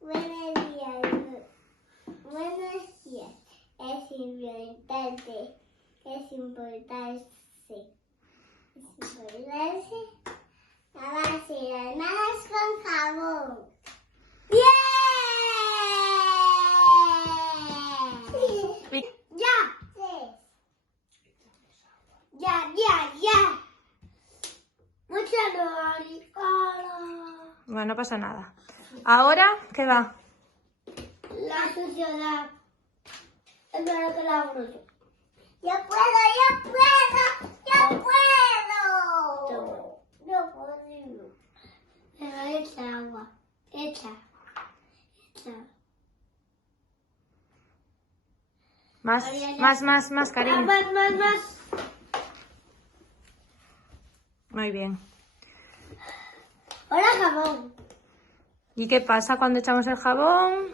Buenos días. Buenos días. Es importante. Es importante. Lavarse las manos con jabón. ¡Bien! ¡Ya! ¡Ya! Mucha loricola. Bueno, no pasa nada. Ahora, ¿qué va? La suciedad. Espero que la abro yo. ¡Yo puedo! No puedo. Pero echa agua. Echa. Más, Karin. Más. Muy bien. Ahora jabón. ¿Y qué pasa cuando echamos el jabón?